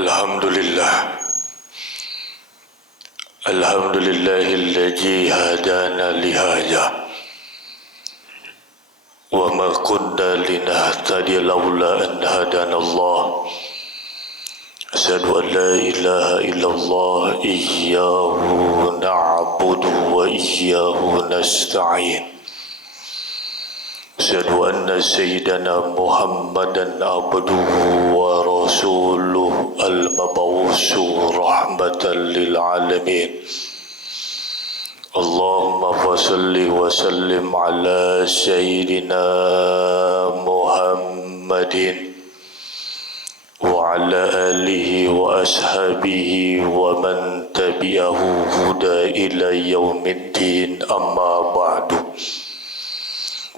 Alhamdulillah. Alhamdulillahilladzi hadana lihada wa ma kunna linahtadiya laula an hadana Allah. Asyhadu an la ilaha illallah iyyahu na'budu wa iyyahu nasta'in. Asyhadu anna sayyidana Muhammadan abduhu wa rasuluhu al-mab'usu rahmatan lil alamin. Allahumma fassalli wa sallim ala sayyidina Muhammadin wa ala alihi wa ashabihi wa man tabi'ahu huda ila yaumiddin, amma ba'du.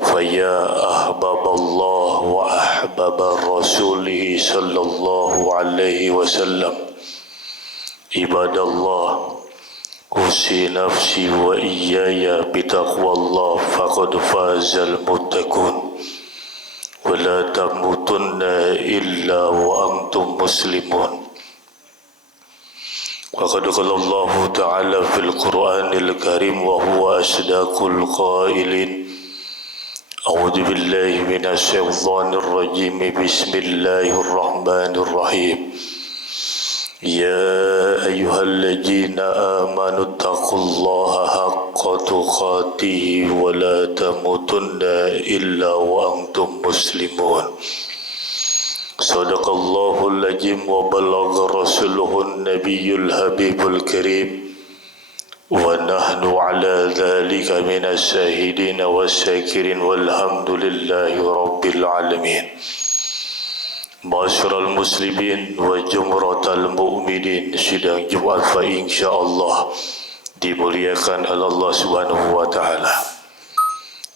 Faya ahbaballah wa ahbaba rasulih sallallahu alaihi wasallam, ibadallah, usi nafsi wa iyaya bitaqwallah faqad fazal muttaqun. ولا تموتن إلا وأنتم مسلمون. وقد قال الله تعالى في القرآن الكريم وهو أصدق القائلين: أعوذ بالله من الشيطان الرجيم بسم الله الرحمن الرحيم. يا أيها الذين آمنوا اتقوا الله حق تقاته ولا تموتن إلا وأنتم مسلمون. صدق الله العظيم وبلغ رسوله النبي الحبيب الكريم ونحن على ذلك من الشاهدين والشاكرين والحمد لله رب العالمين. Ma'asyiral muslimin wa jumratal mu'minin, sidang Jumat fa insyaallah dimuliakan oleh Allah Subhanahu wa taala.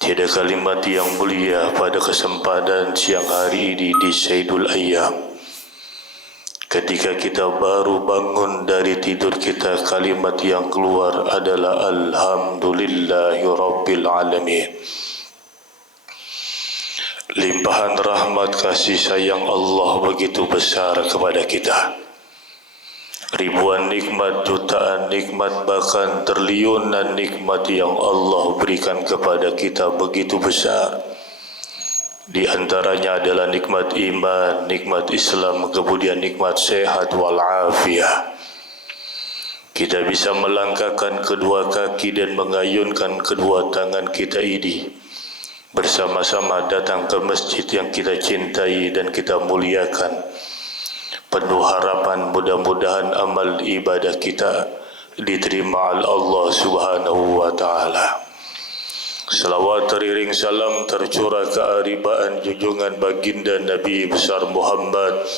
Tiada kalimat yang mulia pada kesempatan siang hari ini di Sayyidul Ayyam. Ketika kita baru bangun dari tidur kita, kalimat yang keluar adalah alhamdulillahi rabbil alamin. Limpahan rahmat kasih sayang Allah begitu besar kepada kita. Ribuan nikmat, jutaan nikmat, bahkan triliunan nikmat yang Allah berikan kepada kita begitu besar. Di antaranya adalah nikmat iman, nikmat Islam, kemudian nikmat sehat walafiat. Kita bisa melangkahkan kedua kaki dan mengayunkan kedua tangan kita ini, bersama-sama datang ke masjid yang kita cintai dan kita muliakan. Penuh harapan mudah-mudahan amal ibadah kita diterima oleh Allah Subhanahu wa taala. Salawat teriring salam tercurah kearibaan junjungan baginda Nabi besar Muhammad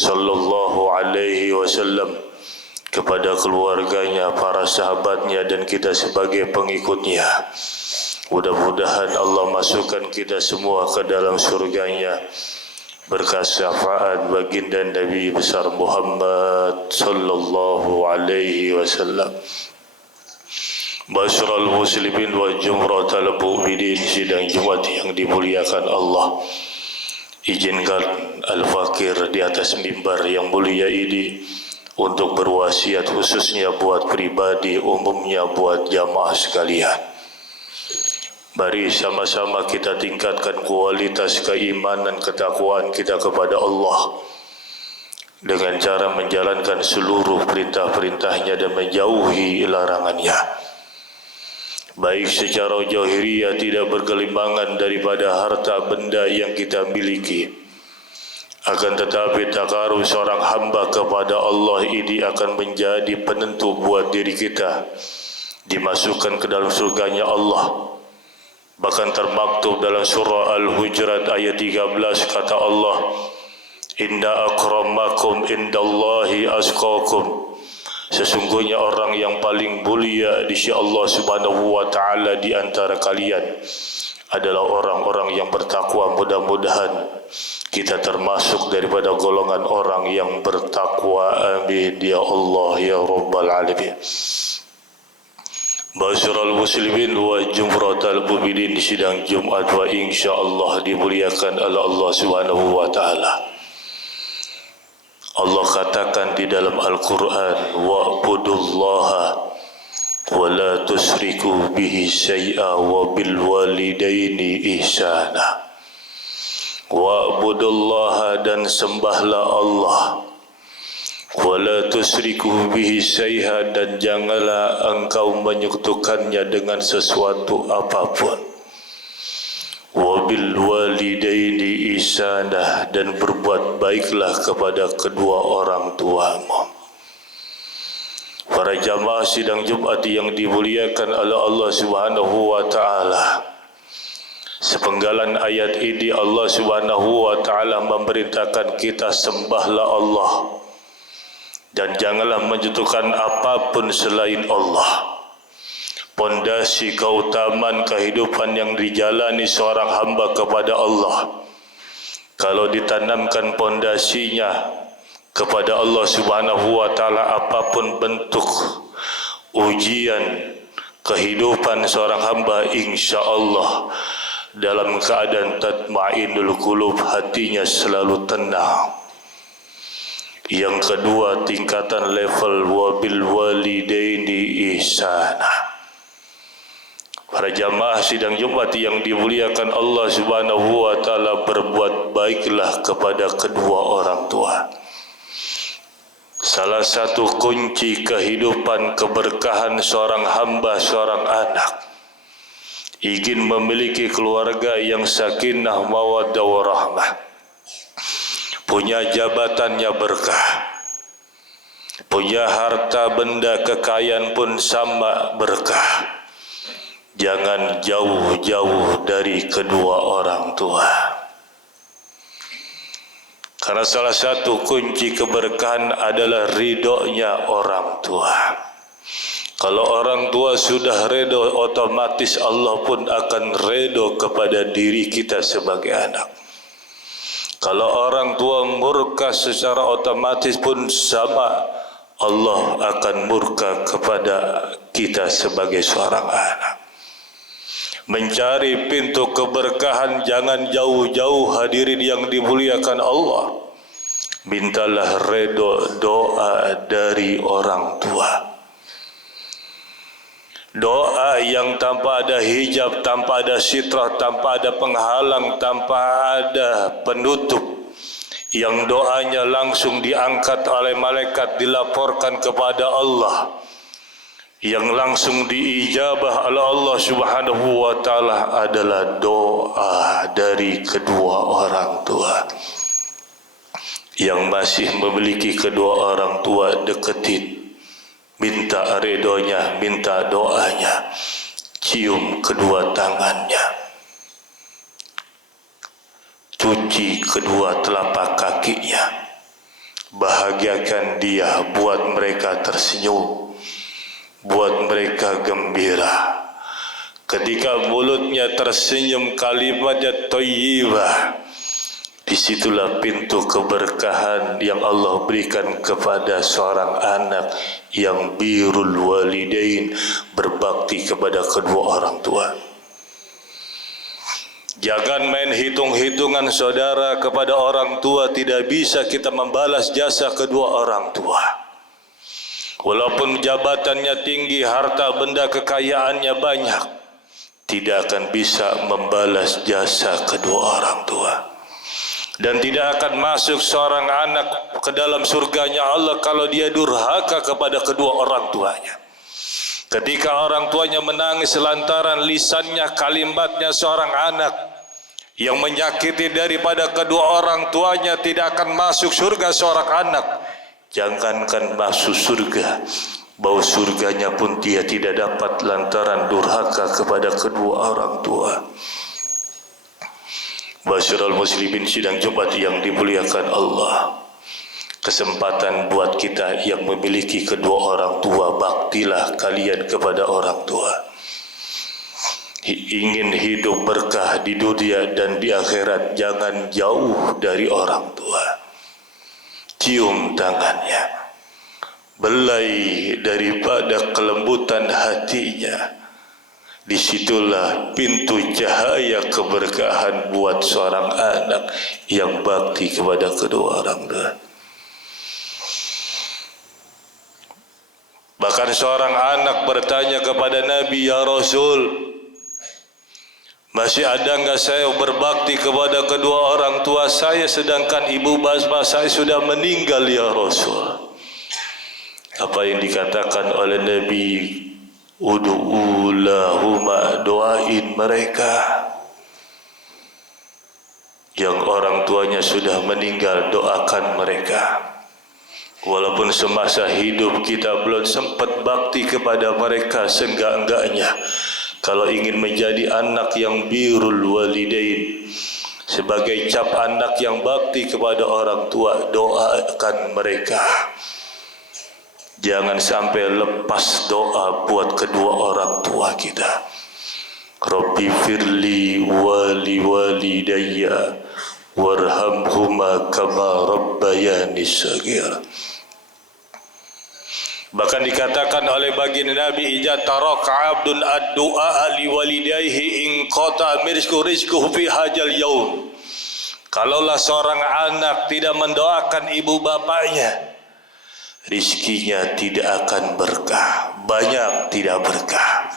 sallallahu alaihi wasallam kepada keluarganya, para sahabatnya dan kita sebagai pengikutnya. Mudah-mudahan Allah masukkan kita semua ke dalam surganya berkat syafaat baginda Nabi besar Muhammad sallallahu alaihi wasallam. Ma'asyiral muslimin wa jumratal mu'minin, sidang Jumat yang dimuliakan Allah. Izinkan Al-Fakir di atas mimbar yang mulia ini untuk berwasiat khususnya buat pribadi, umumnya buat jamaah sekalian. Mari sama-sama kita tingkatkan kualitas keimanan ketakwaan kita kepada Allah dengan cara menjalankan seluruh perintah-perintahnya dan menjauhi larangannya. Baik secara zahiriyah tidak bergelimbangan daripada harta benda yang kita miliki, akan tetapi takarub seorang hamba kepada Allah ini akan menjadi penentu buat diri kita dimasukkan ke dalam surganya Allah. Bahkan termaktub dalam surah Al-Hujurat ayat 13, kata Allah, Inna akramakum indallahi azqakum. Sesungguhnya orang yang paling mulia di sisi Allah Subhanahu wa taala di antara kalian adalah orang-orang yang bertakwa. Mudah-mudahan kita termasuk daripada golongan orang yang bertakwa. Amin ya Allah ya Rabbal alamin. Ma'asyiral muslimin wa jumratal mu'minin, sidang Jumat wa insyaallah dimuliakan oleh Allah Subhanahu wa taala. Allah katakan di dalam Al-Quran, wa'budullaha wa la tusriku bihi syai'a wa bil walidaini ihsana. Wa'budullaha, dan sembahlah Allah, wa la tusriku bihi syai'a, dan janganlah engkau menyekutukannya dengan sesuatu apapun. Wabil walidaini ihsana, dan berbuat baiklah kepada kedua orang tuamu. Para jamaah sidang Jumat yang dimuliakan oleh Allah Subhanahu wa taala, sepenggalan ayat ini Allah Subhanahu wa taala memerintahkan kita sembahlah Allah dan janganlah menyekutukan apapun selain Allah. Pondasi keutamaan kehidupan yang dijalani seorang hamba kepada Allah, kalau ditanamkan pondasinya kepada Allah Subhanahu wa taala, apapun bentuk ujian kehidupan seorang hamba, insya-Allah dalam keadaan tatmainul qulub, hatinya selalu tenang. Yang kedua, tingkatan level wabil walidaini ihsana. Para jamaah sidang Jumat yang dimuliakan Allah Subhanahu wa taala, berbuat baiklah kepada kedua orang tua. Salah satu kunci kehidupan keberkahan seorang hamba, seorang anak, ingin memiliki keluarga yang sakinah mawaddah warahmah, punya jabatannya berkah, punya harta benda kekayaan pun sama berkah. Jangan jauh-jauh dari kedua orang tua. Karena salah satu kunci keberkahan adalah ridhonya orang tua. Kalau orang tua sudah ridho, otomatis Allah pun akan ridho kepada diri kita sebagai anak. Kalau orang tua murka, secara otomatis pun sama, Allah akan murka kepada kita sebagai seorang anak. Mencari pintu keberkahan jangan jauh-jauh, hadirin yang dimuliakan Allah. Mintalah redha doa dari orang tua. Doa yang tanpa ada hijab, tanpa ada sitrah, tanpa ada penghalang, tanpa ada penutup, yang doanya langsung diangkat oleh malaikat, dilaporkan kepada Allah, yang langsung diijabah oleh Allah Subhanahu wa taala adalah doa dari kedua orang tua. Yang masih memiliki kedua orang tua, deketin, minta ridhonya, minta doanya, cium kedua tangannya, cuci kedua telapak kakinya, bahagiakan dia, buat mereka tersenyum, buat mereka gembira. Ketika mulutnya tersenyum, kalimatnya thayyibah, disitulah pintu keberkahan yang Allah berikan kepada seorang anak yang birrul walidain, berbakti kepada kedua orang tua. Jangan main hitung-hitungan saudara kepada orang tua. Tidak bisa kita membalas jasa kedua orang tua. Walaupun jabatannya tinggi, harta benda kekayaannya banyak, tidak akan bisa membalas jasa kedua orang tua. Dan tidak akan masuk seorang anak ke dalam surganya Allah kalau dia durhaka kepada kedua orang tuanya. Ketika orang tuanya menangis lantaran lisannya, kalimatnya seorang anak yang menyakiti daripada kedua orang tuanya, tidak akan masuk surga seorang anak. Jangankan masuk surga, bau surganya pun dia tidak dapat lantaran durhaka kepada kedua orang tua. Masyarul muslimin sidang Jumat yang dimuliakan Allah, kesempatan buat kita yang memiliki kedua orang tua, baktilah kalian kepada orang tua. Ingin hidup berkah di dunia dan di akhirat, jangan jauh dari orang tua. Cium tangannya, belai daripada kelembutan hatinya. Disitulah pintu cahaya keberkahan buat seorang anak yang bakti kepada kedua orang tua. Bahkan seorang anak bertanya kepada Nabi, "Ya Rasul, masih ada enggak saya berbakti kepada kedua orang tua saya sedangkan ibu bapa saya sudah meninggal ya Rasul?" Apa yang dikatakan oleh Nabi? Ud'u lahuma, doain mereka. Yang orang tuanya sudah meninggal, doakan mereka. Walaupun semasa hidup kita belum sempat bakti kepada mereka, seenggak-enggaknya kalau ingin menjadi anak yang birrul walidain, sebagai cap anak yang bakti kepada orang tua, doakan mereka. Jangan sampai lepas doa buat kedua orang tua kita. Rabbi firli wali walidayya warhamhuma kama rabbayani shaghira. Bahkan dikatakan oleh baginda Nabi, "Idza taraka 'abdun ad-du'a li walidayhi in qata rizquhu fi hajal yaum." Kalaulah seorang anak tidak mendoakan ibu bapaknya, rizkinya tidak akan berkah, banyak tidak berkah,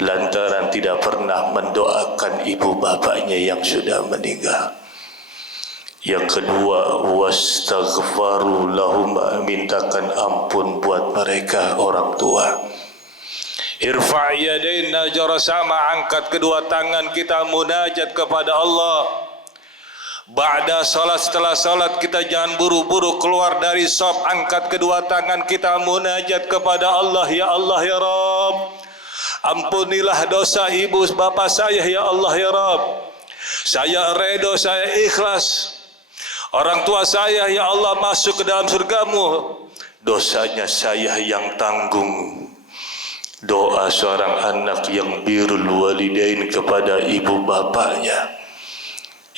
lantaran tidak pernah mendoakan ibu bapaknya yang sudah meninggal. Yang kedua, wastaghfaru lahum, mintakan ampun buat mereka orang tua. Irfa' yadain najara sama, angkat kedua tangan kita munajat kepada Allah. Ba'da salat, setelah salat kita jangan buru-buru keluar dari shop, angkat kedua tangan kita munajat kepada Allah. Ya Allah ya Rabb, ampunilah dosa ibu bapa saya ya Allah ya Rabb. Saya redha, saya ikhlas. Orang tua saya ya Allah masuk ke dalam surgamu, dosanya saya yang tanggung. Doa seorang anak yang birrul walidain kepada ibu bapaknya,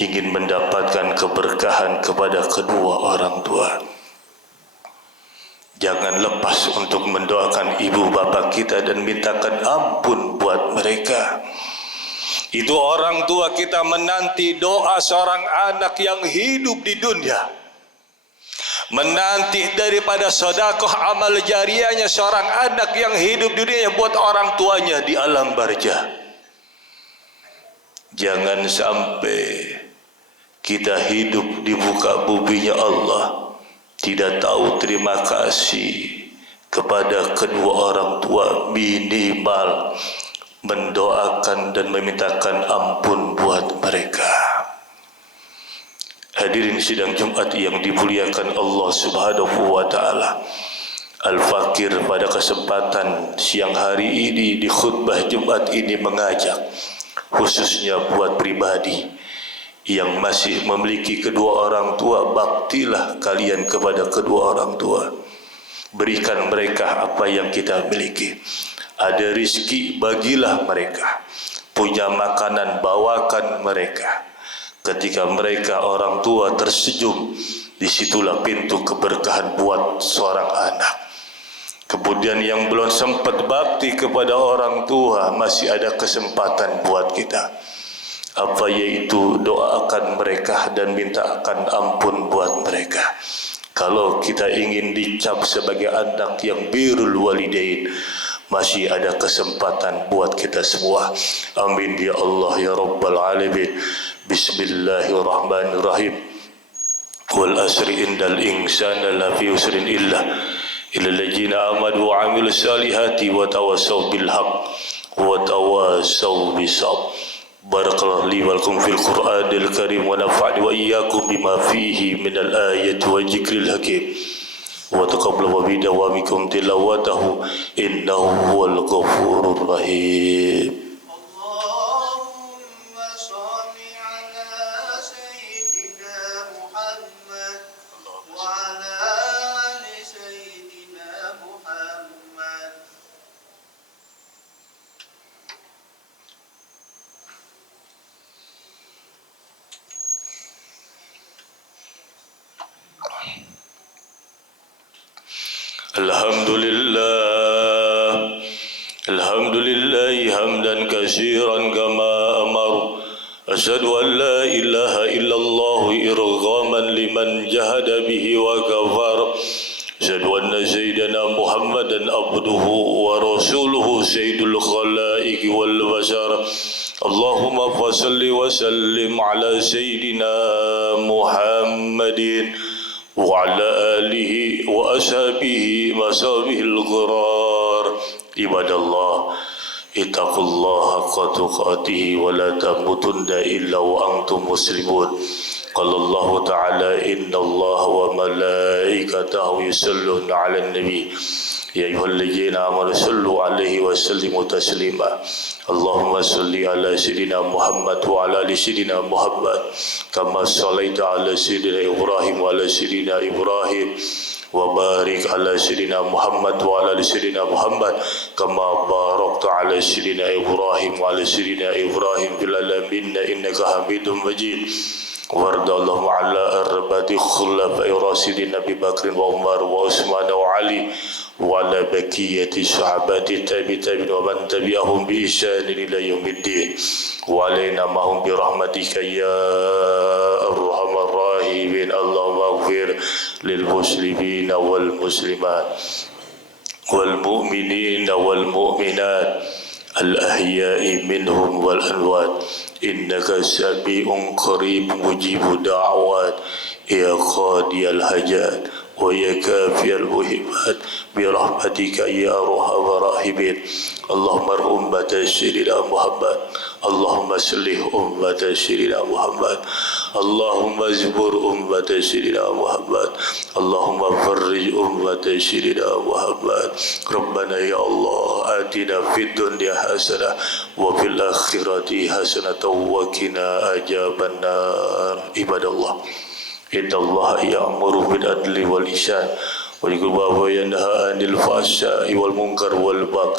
ingin mendapatkan keberkahan kepada kedua orang tua. Jangan lepas untuk mendoakan ibu bapa kita dan mintakan ampun buat mereka. Itu orang tua kita menanti doa seorang anak yang hidup di dunia, menanti daripada sedekah amal jariahnya seorang anak yang hidup di dunia buat orang tuanya di alam barzah. Jangan sampai kita hidup di muka buminya Allah tidak tahu terima kasih kepada kedua orang tua, minimal mendoakan dan memintakan ampun buat mereka. Hadirin sidang Jumat yang dimuliakan Allah Subhanahu wa taala. Al-Fakir pada kesempatan siang hari ini di khutbah Jumat ini mengajak khususnya buat pribadi yang masih memiliki kedua orang tua, baktilah kalian kepada kedua orang tua. Berikan mereka apa yang kita miliki. Ada rizki, bagilah mereka. Punya makanan, bawakan mereka. Ketika mereka orang tua tersenyum, disitulah pintu keberkahan buat seorang anak. Kemudian yang belum sempat bakti kepada orang tua, masih ada kesempatan buat kita. Apa yaitu doakan mereka dan mintakan ampun buat mereka. Kalau kita ingin dicap sebagai anak yang birrul walidain, masih ada kesempatan buat kita semua. Amin ya Allah ya Rabbal Alamin. Bismillahirrahmanirrahim. Wal asri innal insana lafi usrin illa alladzina amanu wa amilus salihati wa tawassaw bil haqq wa tawassaw bis sabr. Barakallahu li wa lakum fil Qur'anil Karim wa nafa'ani wa iyyakum bima fihi minal ayati wa dzikril hakim. Wa taqabbal bi dawamikum tilawatahu innahu huwal ghafurur rahim. Allahumma shalli ala sayyidina Muhammad wa ala ali sayyidina Muhammad. Alhamdulillah hamdan katsiran kama amar. Asyhadu an la ilaha illallah irghaman liman jahada bihi wa kafar. أشهد أن سيدنا محمدا عبده ورسوله سيد الخلائق والبشر اللهم فصل وسلم على سيدنا محمد وعلى آله وأصحابه وصحبه الغرار عباد الله اتقوا الله حق تقاته ولا تموتن إلا وأنتم مسلمون قال الله تعالى إن الله وملائكته يصلون على النبي يا أيها الذين آمنوا صلوا عليه وسلموا تسليما اللهم صل على سيدنا محمد وعلى آل سيدنا محمد كما صليت على سيدنا إبراهيم وعلى سيدنا إبراهيم وبارك على سيدنا محمد وعلى آل سيدنا محمد كما باركت على سيدنا إبراهيم وعلى سيدنا إبراهيم في العالمين إنك حميد مجيد وارض اللهم على أربعة خلفاء الراشدين أبي بكر وعمر وعثمان وعلي وعلى بقية الصحابة التابعين ومن تبعهم بإحسان إلى يوم الدين وعلينا معهم برحمتك يا أرحم الراحمين اللهم اغفر للمسلمين والمسلمات والمؤمنين والمؤمنات الأحياء منهم والأموات إنك سميع قريب مجيب دعوات يا قاضي الحاجات ويا كافي المهمات برحمتك يا أرحم الراحمين اللهم ارحم أمة سيدنا محمد اللهم اصلح أمة سيدنا محمد اللهم اجبر أمة سيدنا محمد اللهم فرج أمة سيدنا محمد ربنا يا الله آتنا في الدنيا حسنة وفي الآخرة حسنة وقنا عذاب النار عباد الله إن الله يأمر بالعدل والإحسان والقربى وينهى عن الفحشاء والمنكر والبغي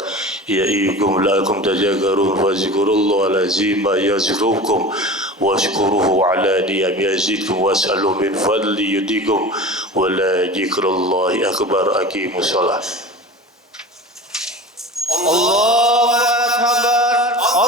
يعظكم لعلكم تذكرون فاذكروا الله العظيم يذكركم واشكروه على نعمه يزدكم واسألوا من فضله يؤتكم ولا ذكر الله أكبر أقيموا الصلاة. الله